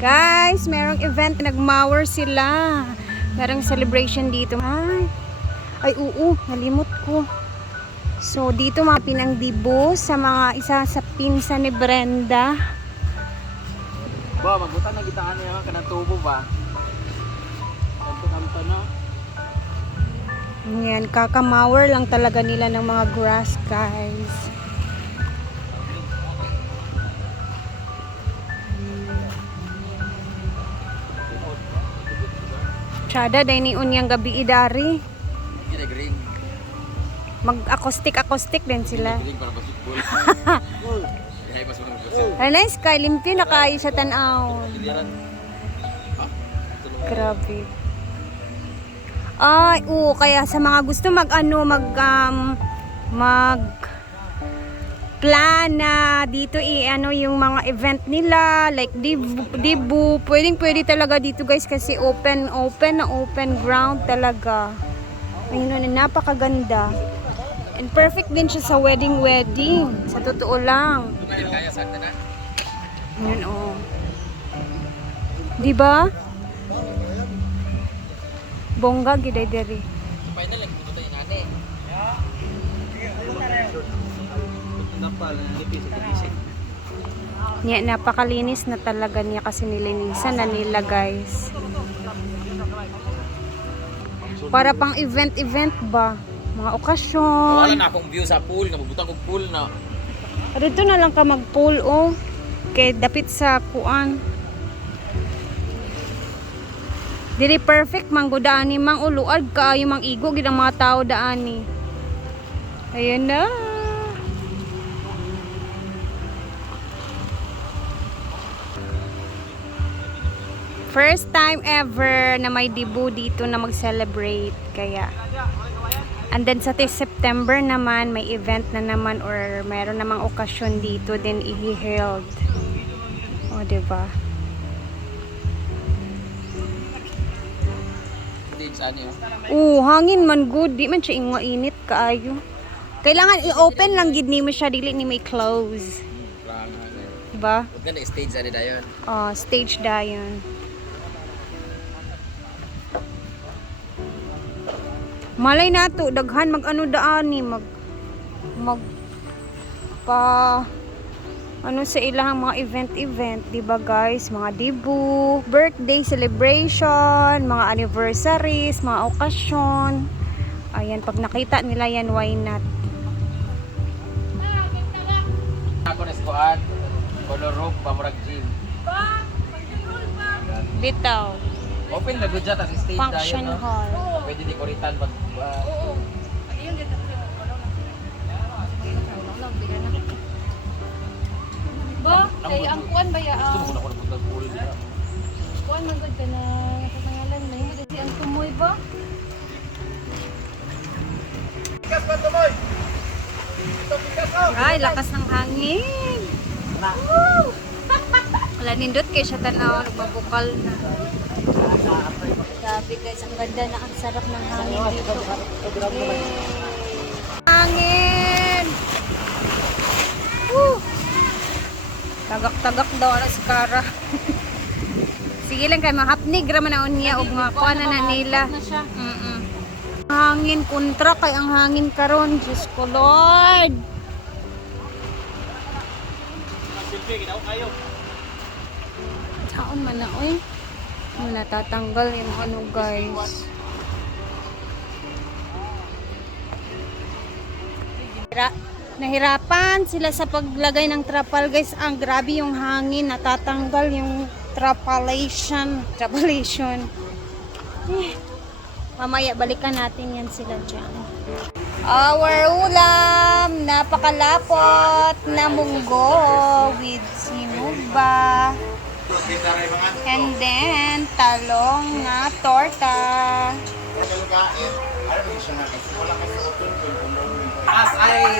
Guys, merong event. Nagmower sila. Merong celebration dito. Ay, ay oo, nalimot ko. So, dito mga pinangdibo sa mga isa sa pinsan ni Brenda. Ba, magbutan na kita kanina ka ng tubo ba? Kanto-kanto no? Ayan, kakamower lang talaga nila ng mga grass, guys. Tsada, dahil ni unyang gabi idari. Mag-acoustic-acoustic din sila. Ay, nice ka. Limpyo na kayo sa tanaw. Giliran. Grabe. Ay, oo, kaya sa mga gusto mag ano, mag um, mag plan na dito i ano yung mga event nila like dibu, dibu pwedeng pwede talaga dito guys kasi open open na open ground talaga. Ayun na napakaganda. And perfect din siya sa wedding wedding. Sa totoo lang. Kumain kaya sakta na. yun oh. Di ba? Bongga giday diri Final lang buto yung Napal, nipis, nipis. Niya, napakalinis na talaga niya kasi nilinisan na nila guys. Para pang event-event ba? Mga Wala okasyon. na akong view sa pool, nabubutang kong pool na. Dito na lang ka mag-pool oh. Kay dapit sa kuan. Dili perfect mang ni mang uluad ka yung mang igo gid ang mga tao daani. Ayun na. First time ever na may debut dito na mag-celebrate. Kaya, and then sa September naman, may event na naman or mayroon namang okasyon dito din i-held. O, diba? Oh. Oo, hangin man good. Di man siya ingwa init kaayo. Kailangan i-open lang gid ni mo siya dili ni may close. Diba? Huwag ka na stage ani dayon. Oh, stage dayon. Malay nato daghan mag ano daani mag mag pa ano sa ilahang mga event-event, 'di ba guys? Mga dibu, birthday celebration, mga anniversaries, mga okasyon. Ayan, pag nakita nila yan, why not? Ako na skuan. Color rope, pamurag gym. Bitaw, Open na good sa stage function dayon no. hall. Pwede di kuritan pag uh, Ba, kay ang kuan ba ya gusto ang mo na ako na pool. kuan man gud ka na kapangalan na mo dito ang tumoy ba? Ay, lakas ng hangin. Woo! Wala nindot kay siya tanaw, nagbabukal na. Grabe guys, ang ganda na ang sarap ng hangin dito. Yay! Hangin! Woo! Tagak-tagak daw na si Kara. Sige lang kay mahapnig raman na unya og mga kuha na nila. Mm-mm. Hangin kontra kay ang hangin karon, Diyos ko Lord. Taon man na oy. Wala tatanggal yung ano guys. Hira- nahirapan sila sa paglagay ng trapal guys. Ang grabe yung hangin, natatanggal yung trapalation. Trapalation. Eh, Mamaya balikan natin yan sila dyan. Our ulam, napakalapot na munggo with sinuba. And then, talong na torta. As ay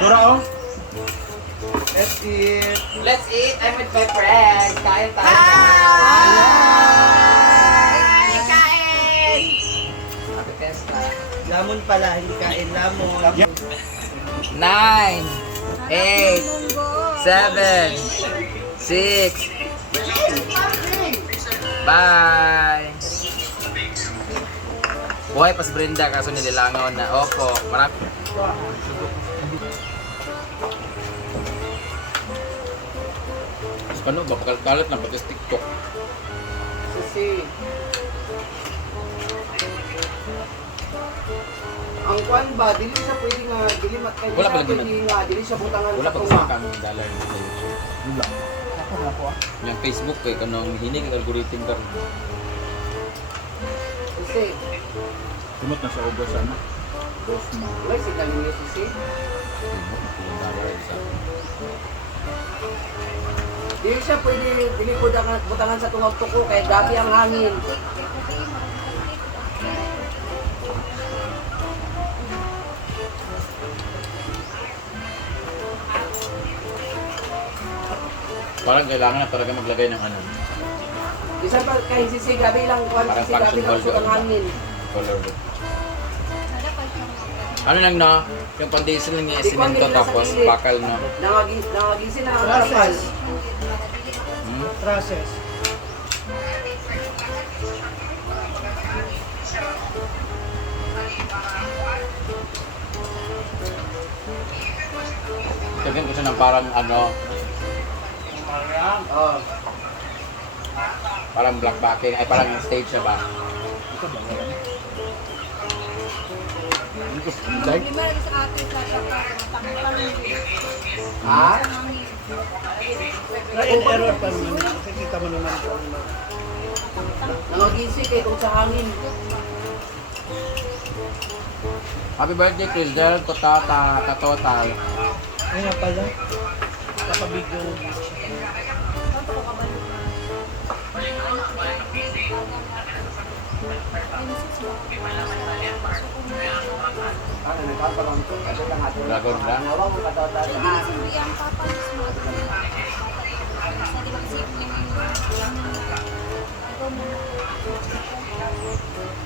Tura oh. Let's eat. Let's eat. I'm with my friends. Kain tayo. Hi! Kain! Happy Fiesta. Lamon pala, hindi kain lamon. Nine, eight, seven, six, Bye! Buhay pas Brenda kaso nililangaw na. Opo, marami. Ano ba? Kalat na pati sa TikTok. Sisi. Ang kwan ba, dili siya pwede nga, dili Wala pala pwede nga, dili siya butangan Wala sa pag sa kami dollar sa YouTube. Wala. Yung Facebook kay kanang hinig ang algorithm ka. Sisi, Tumot na sa ubos ano? Dos na. wala sisi. Yung dollar sa Dili siya pwede, dili butangan, butangan sa tungag tuko kay gabi ang hangin. Parang kailangan na talaga maglagay ng ano, Isa pa kay sisi gabi lang kwan, Parang sisi gabi function lang hall sa doon. hangin. color. Ano lang no? Yung foundation lang niya Di ko simento sa tapos bakal no. Nangagi, nangagisin na ang Process. kapal. Hmm? Process. Tignan ko siya ng parang ano, Oh. parang black backing, ay parang stage siya ba? Ito ba? Na. Lima lagi sa atin sa. Ha? Try and error pa naman. Nakikita mo naman kung ano. Nangagisi kay kung sa hangin. Happy birthday Chris, to tata, ta total. Ay nga pala. Ano, ko. Kasi lang. Ah,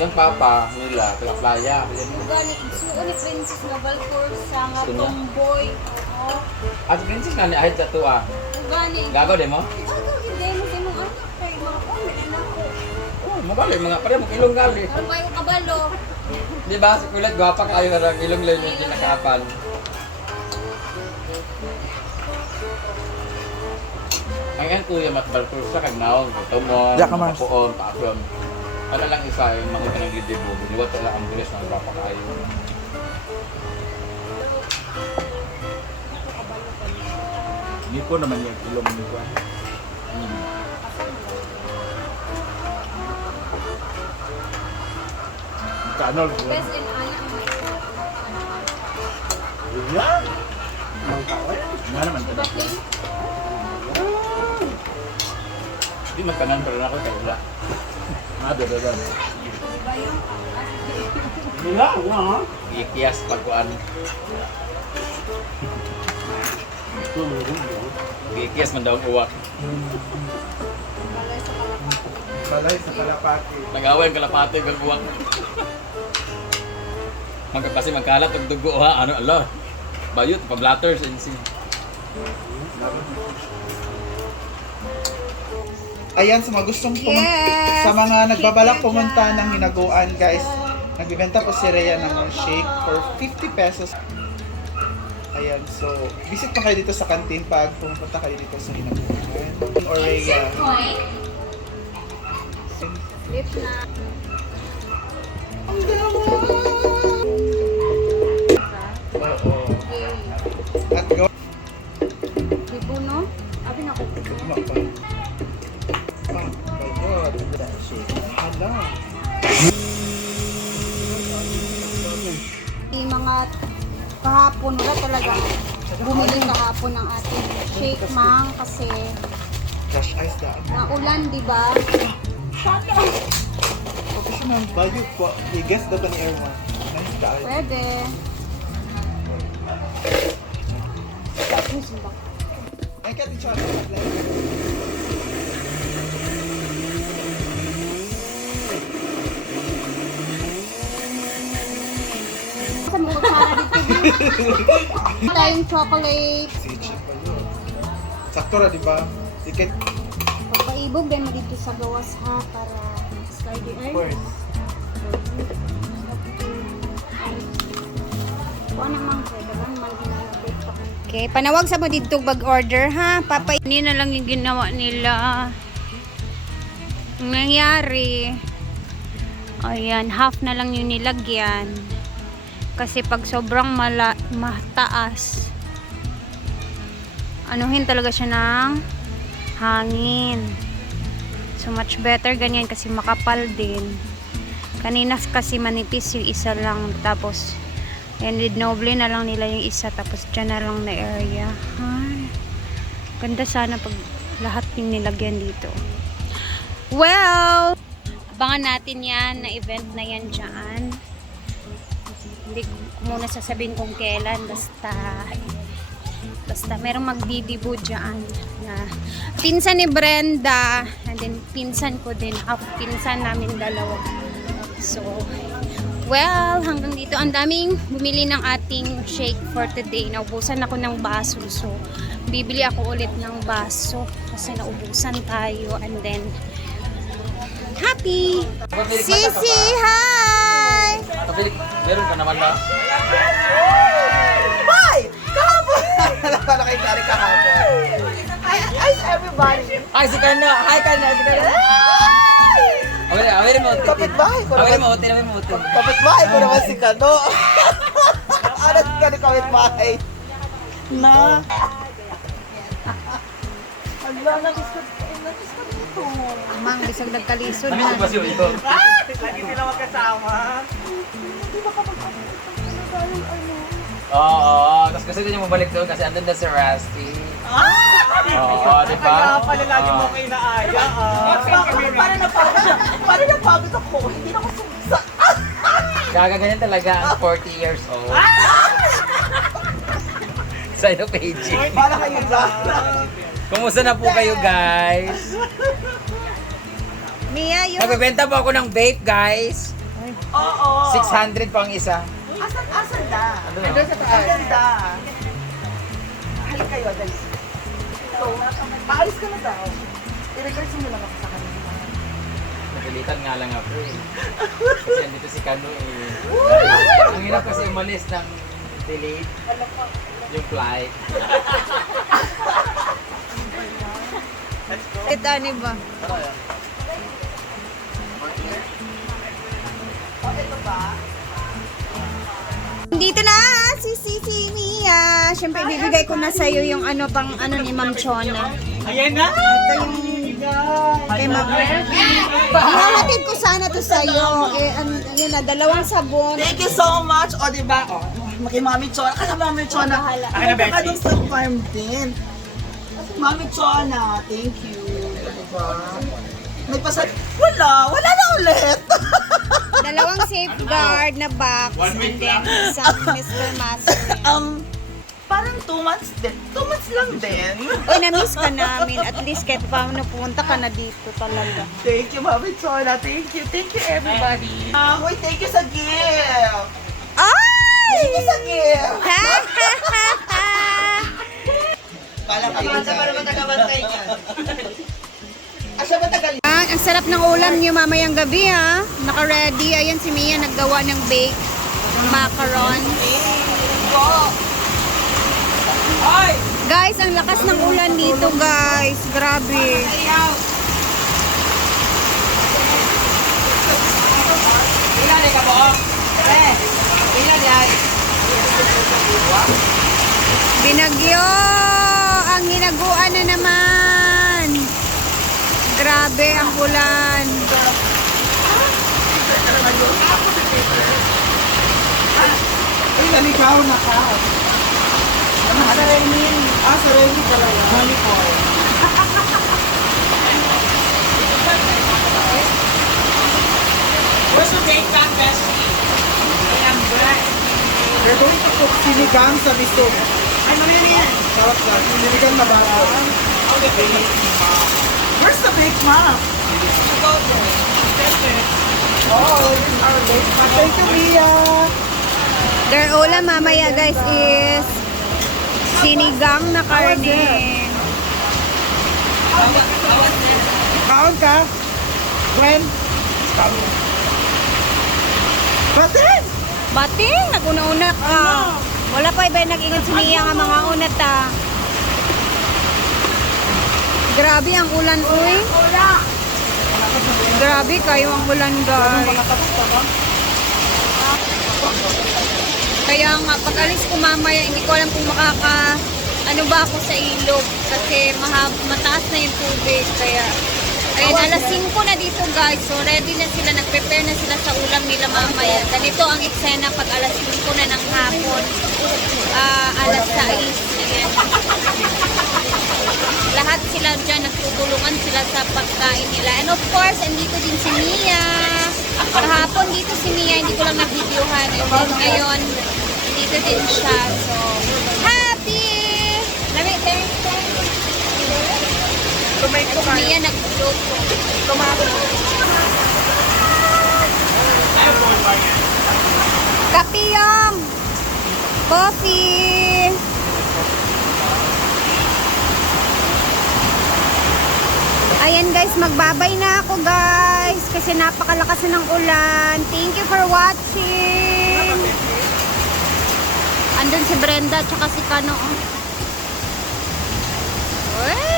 yung papa nila, kila playa. Gani, isuo ni Princess nga Valcour sa nga tomboy. At princess na ni ahit sa tuwa. Gani. Gagaw din mo? Ikaw hindi mo sa imong anak kay mga pamilya anak ko. Oh, magali mga pare mo ilong gali. Pero kayo kabalo. Di ba si kulit gwapa kayo na ilong lang yung kinakapan. Ang yan kuya matbalkur sa kag naong tumon, papuon, paapyon. Ano lang isa yung mga kanang lidibo, wala ang bilis ng gwapa kayo. Hindi ko naman yung ilong nito. Hmm. Kanol. Best in mo. Yan! Nga naman ito. Bating. Di magkanan pero ako sa wala. Ah, dada, dada. Diba yung Wala, ha? Ikiyas pagkuan. Ikiyas man daw ang uwak. balay sa kalapati. Balay sa palapati. Nag-away ang kalapate ng uwak. Magkapasi magkalat ang dugo ha. Ano, ala. Bayot, pa-blatters and sin. Ayan, sa mga gustong pumunta, Yes! sa mga nagbabalak pumunta ng hinaguan, guys, nagbibenta po si Rhea ng shake for 50 pesos. Ayan, so, visit pa kayo dito sa kantin pag pumunta kayo dito sa hinaguan. Or Rhea. Lip na. Oo. At go. Libo no? Abi na ko. Kahapon, wala talaga bumili kahapon ng ating shake mang kasi Crush ice daan. naulan, di ba? Okay siya man, bayot po. I-guess daw ni Erwan. Nice. Pwede. Din siya. Sa mga kutsara dito. Tayong chocolate. Si Chip pa yun. Sakto ra, di ba? Tiket. Pagpainit Paibog din mo dito sa gawas ha para steady ay. First. Kuha naman ko, dagan man ginalapit pa. Okay, panawag sa mo dito bag-order ha. Papa, ini na lang yung ginawa nila. Ang nangyari, ayan, half na lang yung nilagyan. Kasi pag sobrang mala, mataas, anuhin talaga siya ng hangin. So much better ganyan kasi makapal din. Kanina kasi manipis yung isa lang tapos and noble na lang nila yung isa tapos dyan na lang na area. Ay, ganda sana pag lahat yung nilagyan dito. Well, abangan natin yan na event na yan dyan. Hindi ko muna sasabihin kung kailan basta basta merong magdidibo dyan na pinsan ni Brenda and then pinsan ko din half pinsan namin dalawa. So well hanggang dito ang daming bumili ng ating shake for today. Naubusan ako ng baso so bibili ako ulit ng baso kasi naubusan tayo and then happy! Sisi hi Kapili, meron ka naman na. Bye! Kahapon! Alam na kayo dari kahapon. Hi, hi everybody. Ay, si Kana! Hi, Kana! Si Kana! Awin, awin mo. Kapitbahay ko naman. mo, awin mo. Kapitbahay ko naman si Kano. ano si Kano kapitbahay? Na. Ala, nag-isip ko. Nag-isip ko dito. Amang bisag nagkalisod Ano ba na siya ito? Lagi sila magkasama. Oo, oo. Tapos gusto niya mabalik doon kasi andun na si Rusty. Oo, di ba? Kaya pala lagi mo Oo. kayo naaya. Para napagod Para napagod ako. Hindi na ako sumisa. Gagaganyan talaga ang 40 years old. Sa ino page. Para kayo dyan. Kumusta na po kayo guys? Mia yung Magbebenta po ako ng vape guys. Oo. 600 po ang isa. Asan, asan na? Ano na? Ang ganda. Halika kayo, dali. So, paalis ka na daw. I-regards mo lang ako sa kanila. Nagalitan nga lang ako eh. Kasi andito si Kano eh. Ang hirap kasi umalis ng delete yung flight. Ito ano ba? Dito na si si si Mia. Siyempre ibibigay ko na sa iyo yung ano pang ano ni Ma'am Chona. Ayan na! Ito yung kay Ma'am. Mahatid ko sana to sa iyo. Eh an, yun na dalawang sabon. Thank you so much! O, di ba? O, maki Mami Chona. Kasi Mami Chona. Ako na best dun sa farm din. Mami Chona, thank you. Diba? May pasal... Wala! Wala na ulit! Dalawang safeguard na box and then isang Mr. Master. um, parang two months din. Two months lang din. Uy, na-miss ka namin. At least kahit pa napunta ka na dito talaga. Thank you, Mami Chona. Thank you. Thank you, everybody. Ah, wait, thank you sa gift. Ay! Thank you sa gift. Pala dyan. Para matagabantay ka. Asya matagal Ah, ang sarap ng ulam niyo mamayang gabi ha. Naka-ready. Ayan si Mia naggawa ng bake macaron. Guys, ang lakas ng ulan dito guys. Grabe. Ilan ka po? Eh, ilan yan? Binagyo! Ang hinaguan na naman. Grabe ang ulan. Ay, naligaw na ka. Sa Renin. Ah, sa Renin pala yan. Mali po. Where's the date back, Bessie? I am back. They're going to cook sinigang sa miso. Ano yun yan? Sarap na. Sinigang na baso. Where's the baked mom? Oh, this is our baked mom. Thank you, Mia. Their ulam mamaya guys is sinigang na karne. Kuan ka? Gwen? Batin! Bating, naguna-una ka. Wala pa iba nag-ingat si Mia nga mga unat ah. Grabe ang ulan, uy. Grabe kayo ang ulan, guys. Kaya nga, pag alis ko mamaya, hindi ko alam kung makaka, ano ba ako sa ilog. Kasi mahab, mataas na yung tubig. Kaya, ayun, alas 5 na dito guys. So, ready na sila, nag-prepare na sila sa ulam nila mamaya. Ganito ang eksena pag alas 5 na ng hapon. Ah, alas 6. Ayan. Lahat sila dyan, nagtutulungan sila sa pagkain nila. And of course, andito din si Mia. Kahapon dito si Mia, hindi ko lang na-videohan. And then ngayon, dito din siya. So, Si Mia nagluto. Kapiyong! Coffee! Ayan guys, magbabay na ako guys kasi napakalakas na ng ulan. Thank you for watching. Andun si Brenda at si Kano. oh.